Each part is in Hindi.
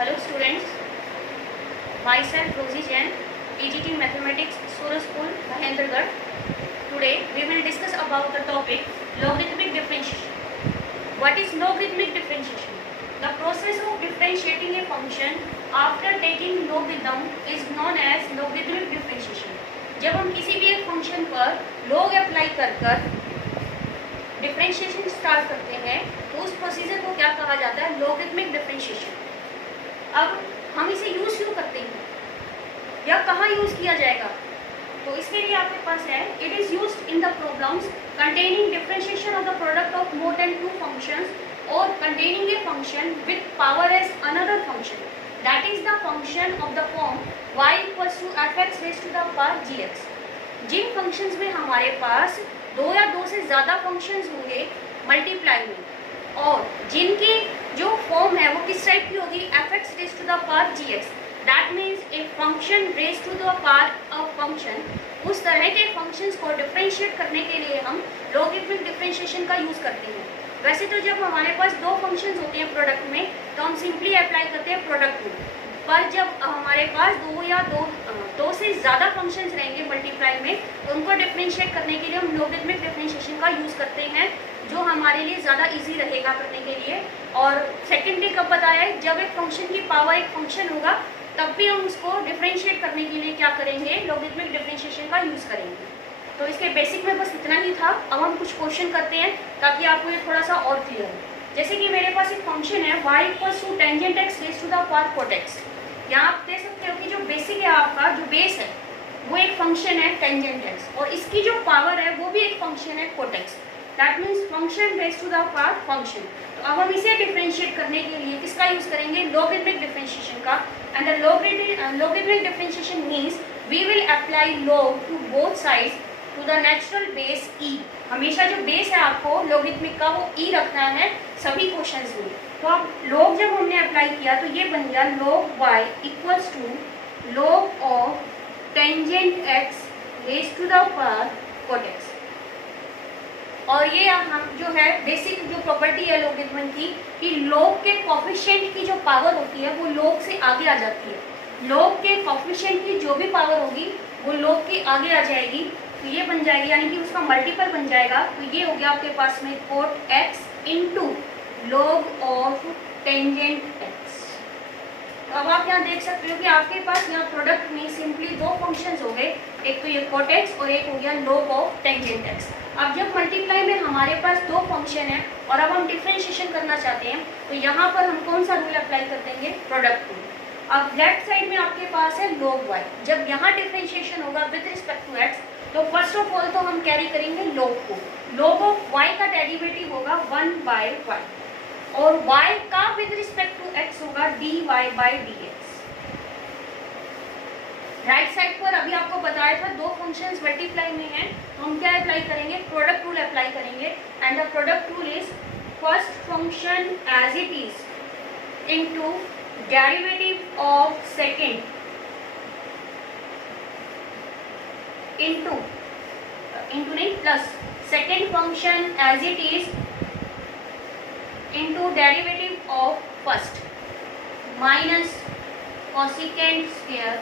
Hello students, myself Rosie Jain, PGT Mathematics, Suraj School, Mahendragarh. Today we will discuss about the topic logarithmic differentiation. What is logarithmic differentiation? The process of differentiating a function after taking logarithm is known as logarithmic differentiation. जब हम किसी भी एक फंक्शन पर log अप्लाई कर डिफरेंशिएशन स्टार्ट करते हैं तो उस प्रोसीजर को क्या कहा जाता है? Logarithmic differentiation. अब हम इसे यूज क्यों करते हैं या कहाँ यूज किया जाएगा? तो इसके लिए आपके पास है, it is used in the problems containing differentiation of the product of more than two functions और containing a function with power as another function. That is the function of the form y equals to fx raise to the power gx. जिन फंक्शंस में हमारे पास दो या दो से ज़्यादा फंक्शंस होंगे मल्टीप्लाई में और जिनकी जो फॉर्म है वो किस टाइप की होगी? fx raise to the power gx. That means a function raise to the power of function. उस तरह के फंक्शंस को डिफरेंशिएट करने के लिए हम लॉगरिथमिक डिफरेंशिएशन का यूज़ करते हैं. वैसे तो जब हमारे पास दो फंक्शंस होते हैं प्रोडक्ट में तो हम सिंपली अप्लाई करते हैं प्रोडक्ट रूल. पर जब हमारे पास दो से ज़्यादा फंक्शंस रहेंगे मल्टीप्लाई में तो उनको डिफरेंशिएट करने के लिए हम लॉगरिथमिक डिफरेंशिएशन का यूज़ करते हैं, जो हमारे लिए ज़्यादा इजी रहेगा करने के लिए. और सेकेंडली कब बताया है? जब एक फंक्शन की पावर एक फंक्शन होगा तब भी हम उसको डिफरेंशिएट करने के लिए क्या करेंगे? लॉगरिथमिक डिफरेंशिएशन का यूज़ करेंगे. तो इसके बेसिक में बस इतना ही था. अब हम कुछ क्वेश्चन करते हैं ताकि आपको ये थोड़ा सा और क्लियर हो. जैसे कि मेरे पास एक फंक्शन है y equals to tangent x raise to the power cot x. यहाँ आप देख सकते हो कि जो बेसिक है आपका, जो बेस है वो एक फंक्शन है टेंजेंट एक्स और इसकी जो पावर है वो भी एक फंक्शन है cot x. That means function raise to the power function. तो अब हम इसे डिफरेंशिएट करने के लिए किसका यूज़ करेंगे? लॉगरिथमिक डिफरेंशिएशन का. And the logarithmic differentiation means we will apply log to both sides to the natural base e. हमेशा जो बेस है आपको लॉगरिथमिक का वो e रखना है सभी क्वेश्चंस में. तो अब log जब हमने अप्लाई किया तो ये बन गया log y equals to log of tangent x raise to the power cot x. और ये हम जो है बेसिक जो प्रॉपर्टी है लॉगरिथम की कि log के कोफिशिएंट की जो पावर होती है वो log से आगे आ जाती है. log के कोफिशिएंट की जो भी पावर होगी वो log के आगे आ जाएगी. तो ये बन जाएगी यानी कि उसका मल्टीपल बन जाएगा. तो ये हो गया आपके पास में cot x into log of tangent x. तो अब आप यहाँ देख सकते हो कि आपके पास यहाँ प्रोडक्ट में सिंपली दो फंक्शंस हो गए, एक तो ये कोट x और एक हो गया लॉग ऑफ टेंजेंट x. अब जब मल्टीप्लाई में हमारे पास दो फंक्शन है और अब हम डिफरेंशिएशन करना चाहते हैं तो यहाँ पर हम कौन सा रूल अप्लाई कर देंगे? Product rule. अब लेफ्ट साइड में आपके पास है log y. जब यहाँ डिफरेंशिएशन होगा विद रिस्पेक्ट टू x तो फर्स्ट ऑफ ऑल तो हम कैरी करेंगे log को. log ऑफ y का डेरिवेटिव होगा 1/y और y का विद रिस्पेक्ट टू x होगा dy/dx. राइट साइड पर अभी आपको बताया था दो फंक्शंस मल्टीप्लाई में हैं तो हम क्या अप्लाई करेंगे? प्रोडक्ट रूल अप्लाई करेंगे. And the product rule is first function as it is into derivative of second into नहीं plus second function as it is into derivative of first minus cosecant square.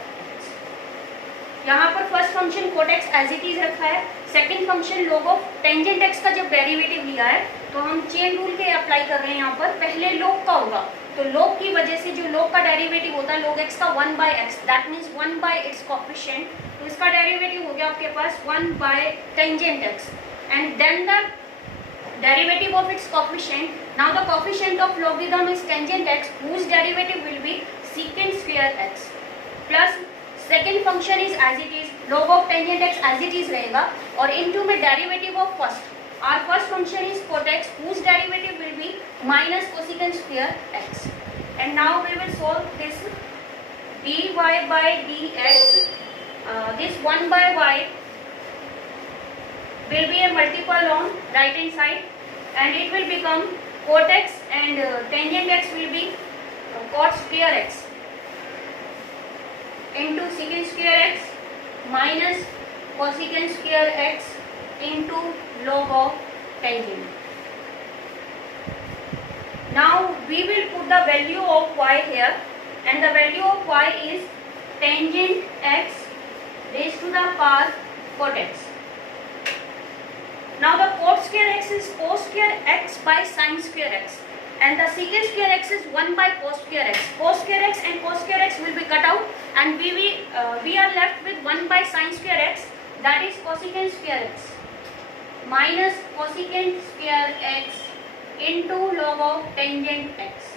यहाँ पर first function cot x as it is रखा है, second function log of tangent x का जब डेरिवेटिव लिया है तो हम चेन रूल के अप्लाई कर रहे हैं. यहाँ पर पहले log का होगा तो log की वजह से जो log का डेरिवेटिव होता है log x का 1/x. That means 1/its coefficient. तो इसका डेरिवेटिव हो गया आपके पास tangent x and then the derivative of its coefficient. Now the coefficient of logarithm is tangent x whose derivative will be secant square x plus second function is as it is log of tangent x as it is रहेगा और into में derivative of first. Our first function is cot x whose derivative will be minus cosecant square x. And now we will solve this dy/dx. This 1/y will be a multiple on right hand side and it will become cot x and tangent x will be cot square x into secant square x minus cosecant square x into log of tangent. Now we will put the value of y here and the value of y is tangent x raised to the power cot x. Now the cot square x is cos square x by sin square x, and the secant square x is 1 by cos square x. Cos square x and cos square x will be cut out, and we are left with 1 by sin square x, that is cosecant square x minus cosecant square x into log of tangent x.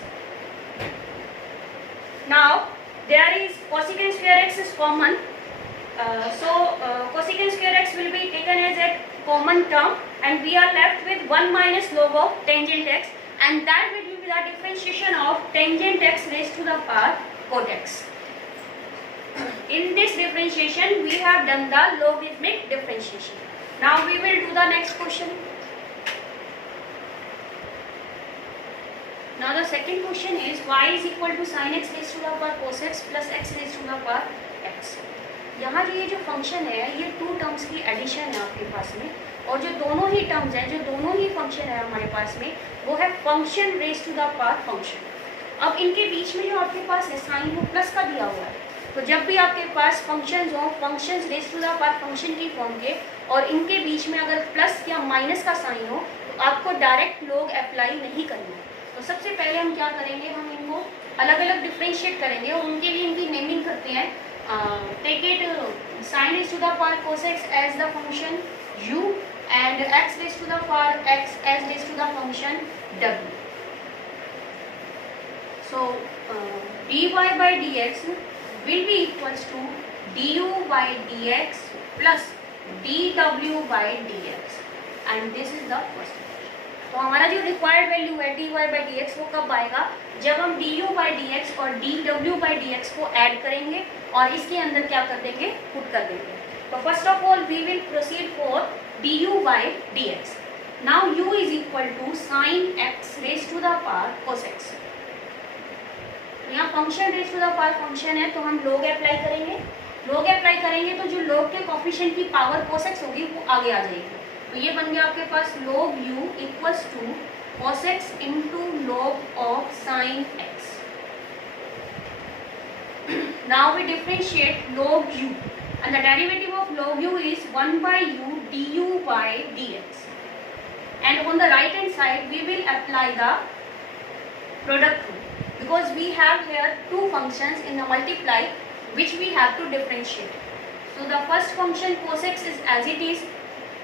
Now there is cosecant square x is common, so cosecant square x will be taken as a common term, and we are left with 1 minus log of tangent x, and that will be the differentiation of tangent x raised to the power cot x. In this differentiation we have done the logarithmic differentiation. Now we will do the next question. Now the second question is y is equal to sin x raised to the power cos x plus x raised to the power x. यहाँ ये जो फंक्शन है ये टू टर्म्स की एडिशन है आपके पास में, और जो दोनों ही टर्म्स हैं, जो दोनों ही फंक्शन है हमारे पास में, वो है function raise to the power function. अब इनके बीच में जो आपके पास है साइन वो प्लस का दिया हुआ है, तो जब भी आपके पास फंक्शंस हो, functions raise to the power function की फॉर्म के, और इनके बीच में अगर प्लस या माइनस का साइन हो तो आपको डायरेक्ट लोग अप्लाई नहीं करना है। तो सबसे पहले हम क्या करेंगे, हम इनको अलग अलग डिफ्रेंशिएट करेंगे और उनके लिए इनकी नेमिंग करते हैं। Take it sin raised to the power cos x as the function u and x raised to the power x as raised to the function w. So dy by dx will be equals to du by dx plus dw by dx, and this is the first. तो हमारा जो रिक्वायर्ड वैल्यू है dy by dx वो कब आएगा, जब हम du by dx और dw by dx को ऐड करेंगे और इसके अंदर क्या कर देंगे, पुट कर देंगे। तो first of all we will proceed for du by dx. Now u is equal to sin x raise to the power cos x. यहाँ function raise to the power function है, तो हम log अप्लाई करेंगे। log अप्लाई करेंगे तो जो log के कोफिशिएंट की पावर cos x होगी वो आगे आ जाएगी। तो ये बन गया आपके पास log u equals to cos x into log of sin x. Now we differentiate log u, and the derivative of log u is 1 by u du by dx, and on the right hand side we will apply the product rule, because we have here two functions in the multiply which we have to differentiate. So the first function cos x is as it is,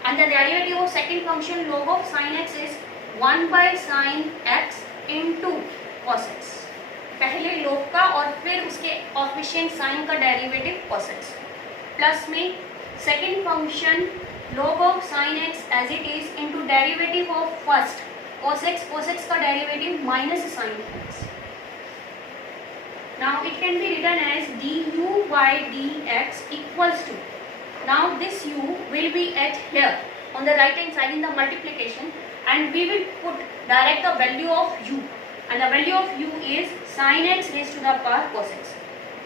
and the derivative of second function log of sin x is 1 by sin x into cos x. पहले log का और फिर उसके कोफिशिएंट साइन का डेरिवेटिव cos x, प्लस में second function log of sin x as it is into derivative of first cos x का derivative minus sin x. Now it can be written as du by dx equals to, now this u will be at here on the right hand side in the multiplication, and we will put direct the value of u, and the value of u is sin x raised to the power cos x.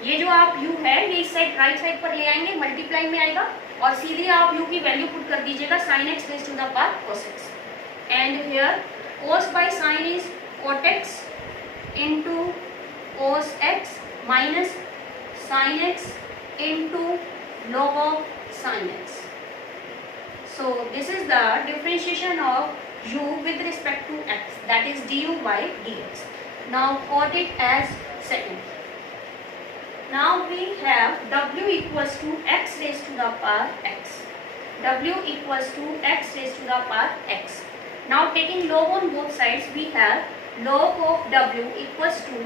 ये जो आप u है ये इस साइड राइट साइड पर ले आएंगे, मल्टीप्लाई में आएगा और सीधे आप u की वैल्यू पुट कर दीजिएगा sin x raised to the power cos x, and here cos by sin is cot x into cos x minus sin x into log of sin x. So this is the differentiation of u with respect to x, that is du by dx. Now quote it as second. Now we have w equals to x raised to the power x. W equals to x raised to the power x. Now taking log on both sides, we have log of w equals to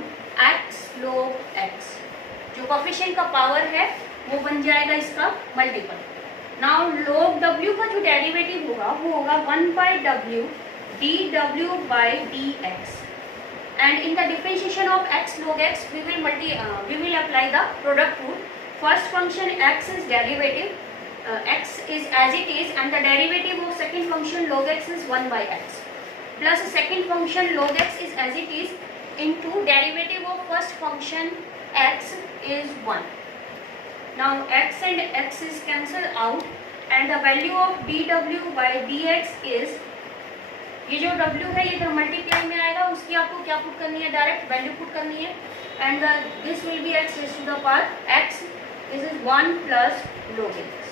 x log x. जो कोफिशिएंट का पावर है वो बन जाएगा इसका मल्टीपल. Now log w का जो डेरिवेटिव होगा वो होगा 1 by w dw by dx. And in the differentiation of x log x, we will apply the product rule. First function x is derivative, x is as it is, and the derivative of second function log x is 1 by x, plus second function log x is as it is into derivative of first function x is 1. Now x and x is cancelled out, and the value of dw by dx is ये जो w है ये तो मल्टीप्लाई में आएगा, उसकी आपको क्या पुट करनी है, डायरेक्ट वैल्यू पुट करनी है। And this will be x raise to the power x, this is 1 plus log x।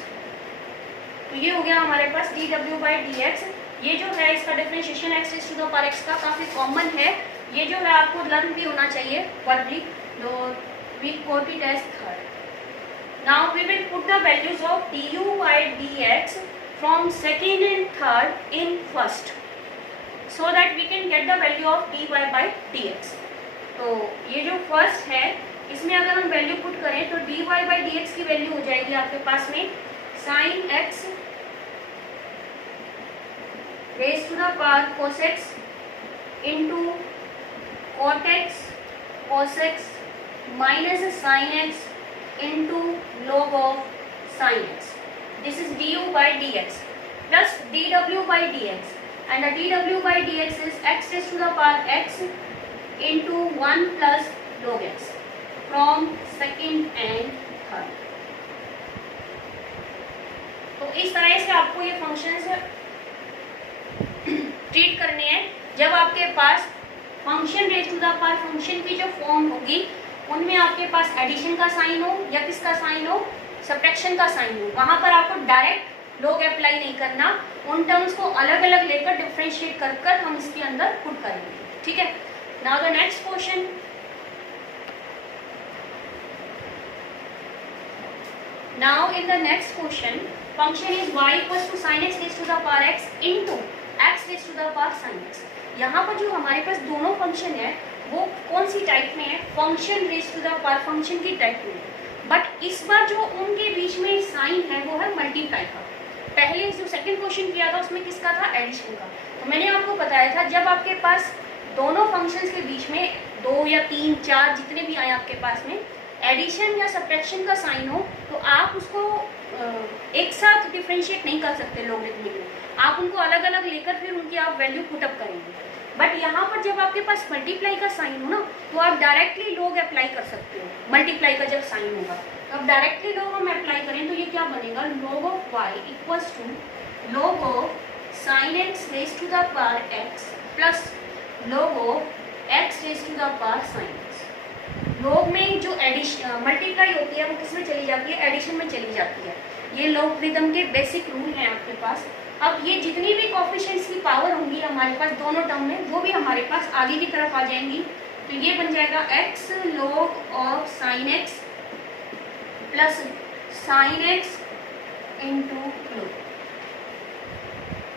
तो ये हो गया हमारे पास dw/dx। ये जो है इसका differentiation x raise to the power x का काफ़ी कॉमन है, ये जो है आपको लर्न भी होना चाहिए वर्बली, तो we quote it as third. Now we will put the values of du/dx from second and third in first, so that we can get the value of dy/dx। तो ये जो फर्स्ट है इसमें अगर हम वैल्यू पुट करें तो dy/dx की वैल्यू हो जाएगी आपके पास में sin x raise to the power cos x into cot x cos x minus sin x into log of sin x। This is du/dx plus dw/dx, and the dw/dx is x raised to the power x into 1 plus log x from second and third। तो इस तरह से आपको ये फंक्शंस ट्रीट करने हैं। जब आपके पास function raise to the power function की जो फॉर्म होगी उनमें आपके पास एडिशन का साइन हो या किसका साइन हो, सब्ट्रैक्शन का साइन हो, वहां पर आपको डायरेक्ट लोग अप्लाई नहीं करना, उन टर्म्स को अलग अलग लेकर डिफ्रेंशिएट कर कर हम इसके अंदर पुट करेंगे। ठीक है, now the next question. Now in the next question function is y equals to sin x raise to the power x into x raise to the power sin x। यहाँ पर जो हमारे पास दोनों फंक्शन है वो कौन सी टाइप में है, function raise to the power function की टाइप में, बट इस बार जो उनके बीच में साइन है वो है मल्टीप्लाई का। पहले जो सेकंड क्वेश्चन किया था उसमें किसका था, एडिशन का। तो मैंने आपको बताया था जब आपके पास दोनों फंक्शंस के बीच में 2 या 3 4 जितने भी आए आपके पास में एडिशन या सब्ट्रैक्शन का साइन हो तो आप उसको एक साथ डिफरेंशिएट नहीं कर सकते लॉगरिथमिक में, आप उनको अलग अलग लेकर फिर उनकी आप वैल्यू पुटअप करेंगे। बट यहाँ पर जब आपके पास मल्टीप्लाई का साइन हो ना तो आप डायरेक्टली लॉग अप्लाई कर सकते हो। मल्टीप्लाई का जब साइन होगा तो अब डायरेक्टली लॉग हम अप्लाई करें तो ये क्या बनेगा, log of y equals to log of sin x raise to the power x plus log of x raise to the power sin x। Log में जो एडिशन मल्टीप्लाई होती है वो किस में चली जाती है, एडिशन में चली जाती है। ये लॉगरिथम के बेसिक रूल हैं आपके पास। अब ये जितनी भी कोएफिशिएंट्स की पावर होंगी हमारे पास दोनों टर्म में वो भी हमारे पास आगे की तरफ आ जाएंगी। तो ये बन जाएगा x log of sin x plus sin x into log।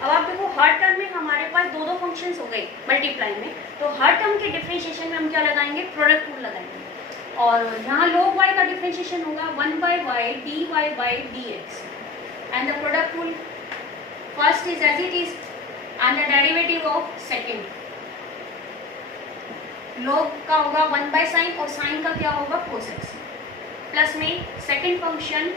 अब आप देखो हर टर्म में हमारे पास दो फंक्शंस हो गए मल्टीप्लाई में, तो हर टर्म के डिफरेंशिएशन में हम क्या लगाएंगे, प्रोडक्ट रूल लगाएंगे। और यहाँ log y का डिफरेंशिएशन होगा 1/y dy/dx and the product rule first is as it is and the derivative of second. log का होगा 1/sin और sin का क्या होगा cos x प्लस में second function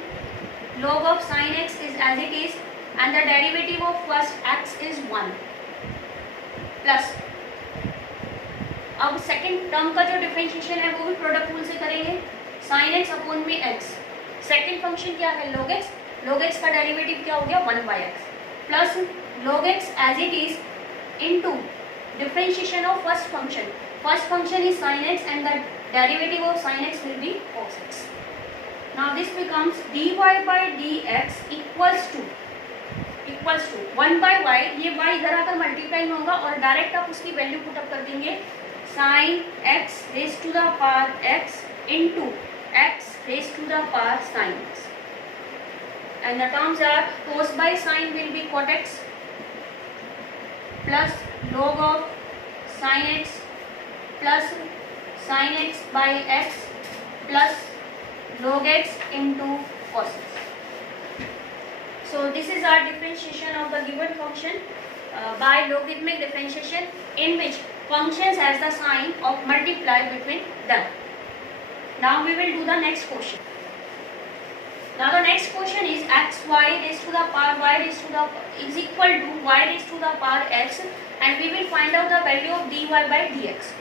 log of sin x is as it is and the derivative of first x is 1 plus अब सेकेंड टर्म का जो डिफरेंशिएशन है वो भी प्रोडक्ट रूल से करेंगे, sin x अपॉन में x। सेकेंड फंक्शन क्या है log x, log x का डेरिवेटिव क्या हो गया 1/x plus log x as it is into differentiation of first function. First function is sin x and the derivative of sin x will be cos x। Now this becomes dy/dx equals to 1/y, ये y इधर आकर मल्टीप्लाई में होगा और डायरेक्ट आप उसकी वैल्यू पुटअप कर देंगे sin x raise to the power x into x raise to the power sin x and the terms are cos by sin will be cot x plus log of sin x plus sin x by x plus log x into cos x। So this is our differentiation of the given function by logarithmic differentiation in which functions has the sign of multiply between them. Now we will do the next question. Now the next question is xy raised to the power y raised to the is equal to y raised to the power x and we will find out the value of dy/dx।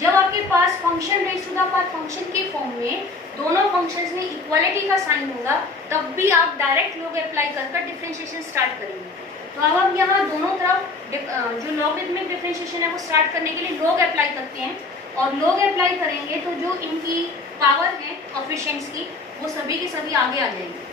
जब आपके पास function raise to the power function की फॉर्म में दोनों फंक्शंस में इक्वालिटी का साइन होगा तब भी आप डायरेक्ट लोग अप्लाई कर डिफरेंशिएशन स्टार्ट करेंगे। तो अब हम यहाँ दोनों तरफ जो लॉगरिथमिक डिफरेंशिएशन है वो स्टार्ट करने के लिए लॉग अप्लाई करते हैं, और लॉग अप्लाई करेंगे तो जो इनकी पावर है कोएफिशिएंट्स की वो सभी के सभी आगे आ जाएंगे।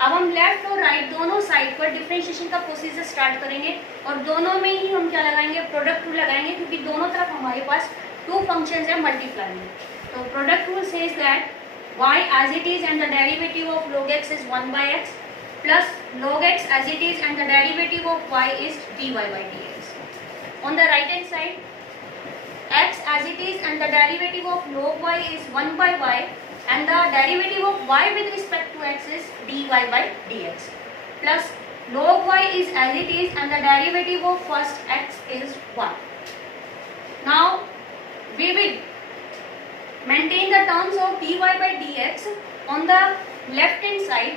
अब हम लेफ्ट और राइट दोनों साइड पर डिफरेंशिएशन का प्रोसीजर स्टार्ट करेंगे, और दोनों में ही हम क्या लगाएंगे, प्रोडक्ट रूल लगाएंगे, क्योंकि दोनों तरफ हमारे पास टू फंक्शंस है मल्टीप्लाई में। तो product rule says that y as it is and the derivative of log x is 1 by x plus log x as it is and the derivative of y is dy by dx. On the right hand side, x as it is and the derivative of log y is 1 by y and the derivative of y with respect to x is dy by dx plus log y is as it is and the derivative of first x is 1. Now we will maintain the terms of dy by dx on the left hand side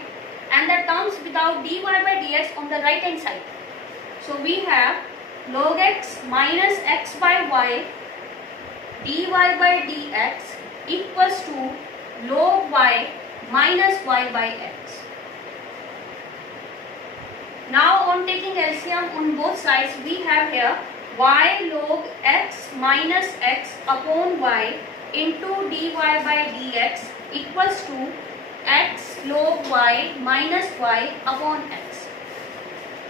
and the terms without dy by dx on the right hand side. So we have log x minus x by y dy by dx equals to log y minus y by x. Now on taking LCM on both sides, we have here y log x minus x upon y into dy by dx equals to x log y minus y upon x.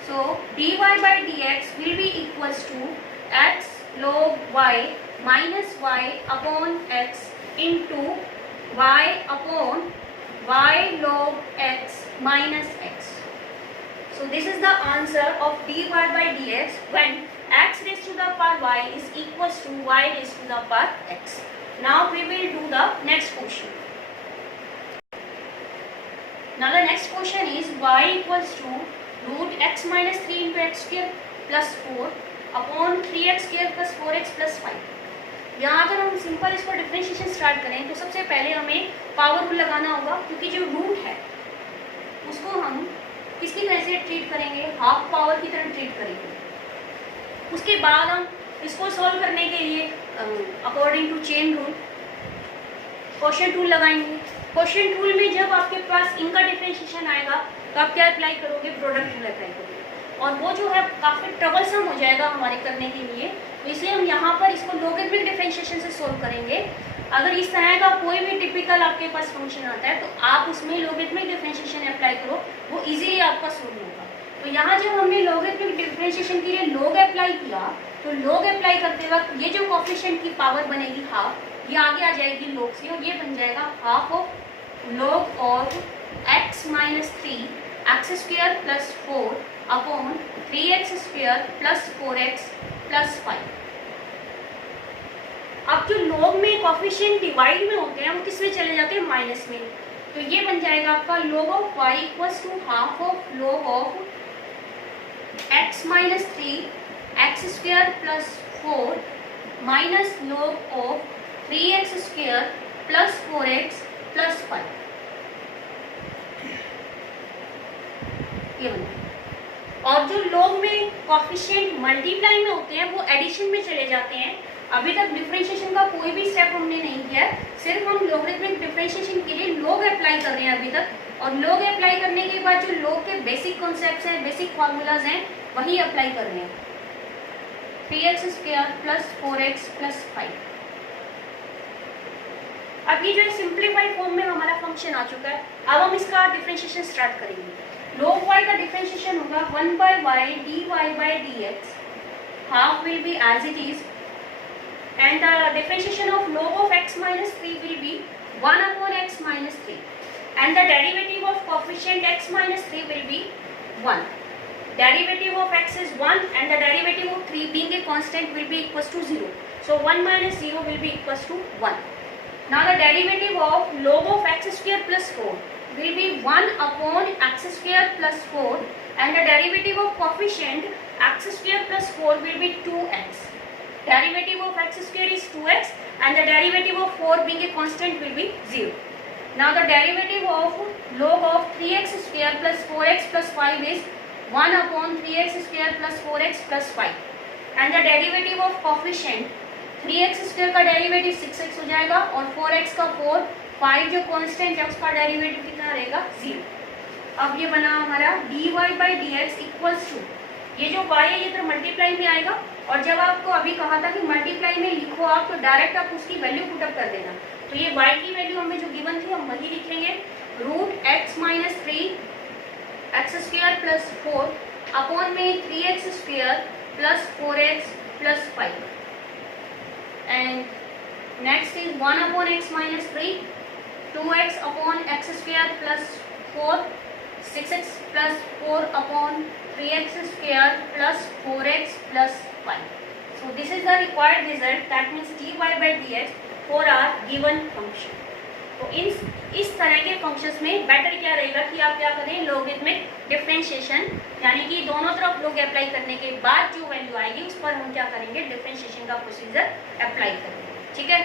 So dy by dx will be equals to x log y minus y upon x into y upon y log x minus x. So this is the answer of dy by dx when x raised to the power y is equals to y raised to the power x. Now we will do the next question. Now the next question is y equals to root x minus 3 into x square plus 4 upon 3x square plus 4x plus 5. यहाँ अगर हम सिंपल इसको डिफरेंशिएशन स्टार्ट करें तो सबसे पहले हमें पावर रूल लगाना होगा, क्योंकि जो रूट है उसको हम किसकी तरह से ट्रीट करेंगे, हाफ पावर की तरह ट्रीट करेंगे। उसके बाद हम इसको सॉल्व करने के लिए according to chain rule quotient rule लगाएंगे। क्वोशिएंट रूल में जब आपके पास इनका डिफरेंशिएशन आएगा तो आप क्या अप्लाई करोगे, प्रोडक्ट रूल अप्लाई करोगे, और वो जो है काफ़ी ट्रबलसम हो जाएगा हमारे करने के लिए। तो इसलिए हम यहाँ पर इसको लॉगरिथमिक डिफरेंशिएशन से सॉल्व करेंगे। अगर इस तरह का कोई भी टिपिकल आपके पास फंक्शन आता है तो आप उसमें लॉगरिथमिक डिफरेंशिएशन अप्लाई करो, वो इजीली आपका सॉल्व होगा। तो यहाँ जब हमने लॉगरिथमिक डिफरेंशिएशन के लिए लॉग अप्लाई किया तो लॉग अप्लाई करते वक्त ये जो कोएफिशिएंट की पावर बनेगी हाफ, ये आगे आ जाएगी लॉग से, और ये बन जाएगा half of log of x minus 3 x square plus 4 upon 3x square plus 4x plus 5। अब जो लॉग में कोएफिशिएंट डिवाइड में होते हैं वो किस में चले जाते हैं, माइनस में। तो ये बन जाएगा आपका log of y equals to half of log of x minus 3 x square plus 4 minus log of 3x square plus 4x plus 5। ये बना। और जो log में कोएफिशिएंट मल्टीप्लाई में होते हैं वो एडिशन में चले जाते हैं। अभी तक डिफरेंशिएशन का कोई भी स्टेप हमने नहीं किया है, सिर्फ हम लॉगरिथमिक डिफरेंशिएशन के लिए लॉग अप्लाई कर रहे हैं अभी तक, और लॉग अप्लाई करने के बाद जो लॉग के बेसिक कॉन्सेप्ट्स हैं, बेसिक फार्मूलाज हैं, वही अप्लाई कर रहे हैं। 3x square plus 4x plus 5। अब ये जो है सिंप्लीफाइड फॉर्म में हमारा फंक्शन आ चुका है। अब हम इसका डिफरेंशिएशन स्टार्ट करेंगे। log y का डिफरेंशिएशन होगा 1 by y dy by dx, half will be as it is, and the differentiation of log of x minus 3 will be 1 upon x minus 3, and the derivative of coefficient x minus 3 will be 1. Derivative of x is 1 and the derivative of 3 being a constant will be equals to 0. So 1 minus 0 will be equals to 1. Now the derivative of log of x square plus 4 will be 1 upon x square plus 4, and the derivative of coefficient x square plus 4 will be 2x. Derivative of x square is 2x and the derivative of 4 being a constant will be 0. Now the derivative of log of 3x square plus 4x plus 5 is 1 upon 3x square plus 4x plus 5, and the derivative of coefficient 3x square का डेरिवेटिव 6x हो जाएगा, और 4x का 4, 5 जो कांस्टेंट है उसका डेरिवेटिव कितना रहेगा, 0। अब ये बना हमारा dy by d x equals to, ये जो y है ये तो मल्टीप्लाई में आएगा, और जब आपको अभी कहा था कि मल्टीप्लाई में लिखो आप तो डायरेक्ट आप उसकी वैल्यू पुटअप कर देना। तो ये y की वैल्यू हमें जो गिवन थी हम वही लिखेंगे, root x minus 3 x square plus 4 upon में 3x square plus 4x plus 5, and next is 1 upon x minus 3 2x upon x square plus 4 6x plus 4 upon 3x square plus 4x plus 5. So this is the required result, that means dy by dx for our given function. तो इस तरह के फंक्शंस में बेटर क्या रहेगा कि आप क्या करें, लॉगरिथमिक डिफरेंशिएशन, यानी कि दोनों तरफ लोग अप्लाई करने के बाद जो वैल्यू आएगी उस पर हम क्या करेंगे, डिफरेंशिएशन का प्रोसीजर अप्लाई करेंगे। ठीक है।